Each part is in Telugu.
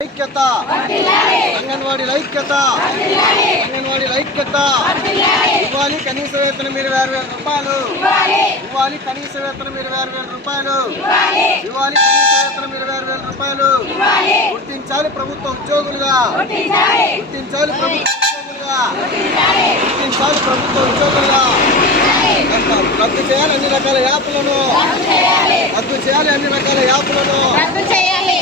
ఐక్యత అంగన్వాడీల ఐక్యత అంగన్వాడీల ఐక్యత ఇవ్వాలి కనీస వేతనం 20,000 రూపాయలు ఇవ్వాలి కనీస వేతనం 20,000 రూపాయలు ఇవ్వాలి కనీస వేతనం 20,000 రూపాయలు గుర్తించాలి ప్రభుత్వ ఉద్యోగులుగా గుర్తించాలి ప్రభుత్వ ఉద్యోగులుగా రద్దు చేయాలి అన్ని రకాల యాప్లను రద్దు చేయాలి అన్ని రకాల యాప్లను రద్దు చేయాలి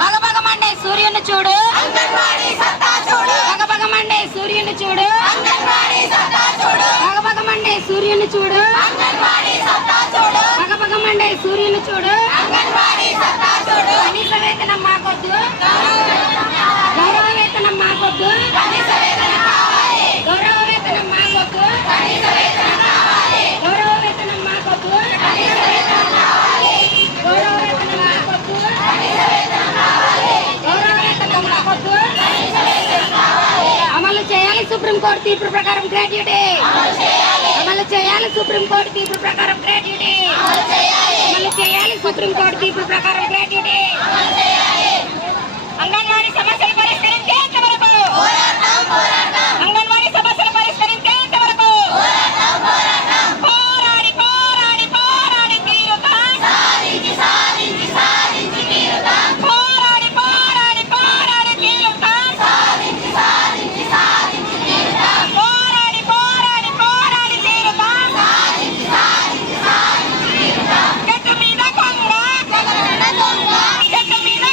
భగభగమండే సూర్యుని చూడు భగభగమండే సూర్యుని చూడు భగభగమండే సూర్యుని చూడు భగభగమండే సూర్యుని చూడు కనీస వేతనం మాకొద్దు గౌరవ వేతనం మాకొద్దు గౌరవ వేతనం మాకొద్దు గౌరవ వేతనం మాకొద్దు గౌరవ వేతనం మాకొద్దు గౌరవ వేతనం మాకొద్దు అమలు చేయాలి సుప్రీంకోర్టు తీర్పు ప్రకారం గ్రాడ్యుయేట్ అమలు చేయాలి సుప్రీంకోర్టు తీర్పు ప్రకారం గ్రాడ్యుయేట్ అమలు చేయాలి సుప్రీంకోర్టు తీర్పు ప్రకారం గ్రాడ్యుయేట్ అంగన్వాడీ సమస్యలు పరిష్కరించేంత వరకు అంగన్వాడీ సమస్యలు పరిష్కరించేంత వరకు పోరాడి పోరాడి పోరాడి తీరుతాం పోరాడి పోరాడి పోరాడి తీరుతాం పోరాడి పోరాడి పోరాడి తీరుతాం చెట్టు మీద కొంగ చెట్టు మీద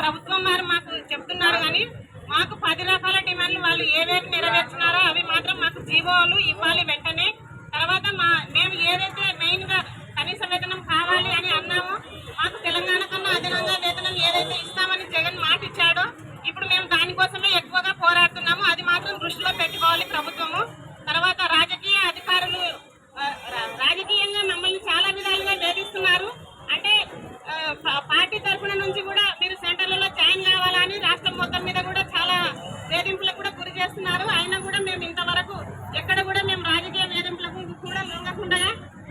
ప్రభుత్వం వారు మాకు చెప్తున్నారు కానీ మాకు 10 రకాల డిమాండ్లు వాళ్ళు ఏవేవి నెరవేర్చినారో అవి మాత్రం మాకు జీవోలు ఇవ్వాలి వెంటనే. తర్వాత మేము ఏదైతే మెయిన్ గా కనీస వేతనం కావాలి అని అన్నామో మాకు తెలంగాణ కన్నా అదనంగా వేతనం ఏదైతే ఇస్తామని జగన్ మాట ఇచ్చాడో ఇప్పుడు మేము దానికోసమే ఎక్కువగా పోరాడుతున్నాము. అది మాత్రం దృష్టిలో పెట్టుకోవాలి ప్రభుత్వము. తర్వాత రాజకీయ అధికారులు రాజకీయంగా మమ్మల్ని చాలా విధాలుగా వేధిస్తున్నారు. అంటే పార్టీ తరఫున నుంచి కూడా మీరు సెంటర్లలో జాయిన్ కావాలని రాష్ట్రం మొత్తం మీద కూడా చాలా వేధింపులకు కూడా గురి చేస్తున్నారు. అయినా కూడా మేము ఇంతవరకు ఎక్కడ కూడా మేము రాజకీయ వేధింపులకు కూడా లొంగకుండా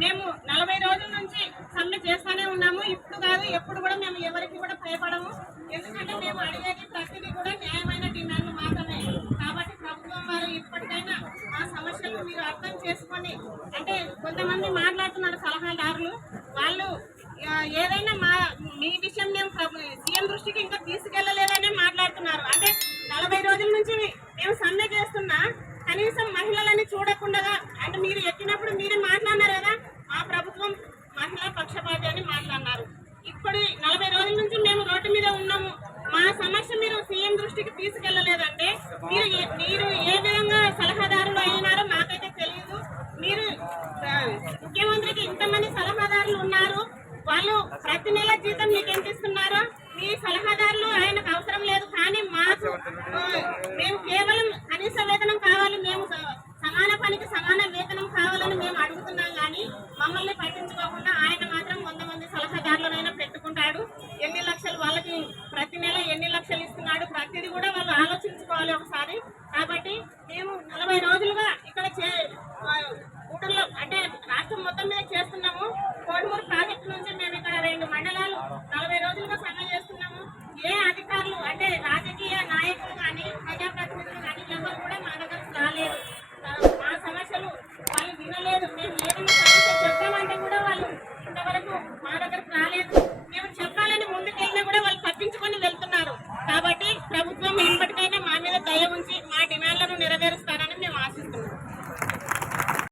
మేము 40 రోజుల నుంచి సమ్మె చేస్తూనే ఉన్నాము. ఇప్పుడు కాదు ఎప్పుడు కూడా మేము ఎవరికి కూడా భయపడము. ఎందుకంటే మేము అడిగేది ప్రతిదీ కూడా న్యాయమైన డిమాండ్లు మాత్రమే. కాబట్టి ప్రభుత్వం వారు ఇప్పటికైనా ఆ సమస్యలు మీరు అర్థం చేసుకొని, అంటే కొంతమంది మాట్లాడుతున్నారు సలహాదారులు, వాళ్ళు ఏదైనా మీ విషయం మేము సీఎం దృష్టికి ఇంకా తీసుకెళ్లలేదనే మాట్లాడుతున్నారు. అంటే 40 రోజుల నుంచి మేము సమ్మె చేస్తున్నా కనీసం మహిళలని చూడకుండా, అంటే మీరు ఎక్కినప్పుడు మీరే మాట్లాడినారు కదా మా ప్రభుత్వం మహిళా పక్షపాతి అని మాట్లాడినారు. ఇప్పుడు 40 రోజుల నుంచి మేము రోడ్డు మీద ఉన్నాము. మా సమస్య మీరు సీఎం దృష్టికి తీసుకెళ్లలేదంటే మీరు ఏ విధంగా సలహాదారులు అయినారో మాకైతే తెలియదు. మీరు ముఖ్యమంత్రికి ఇంతమంది సలహాదారులు ఉన్నారు, వాళ్ళు ప్రతి నెల జీతం మీకు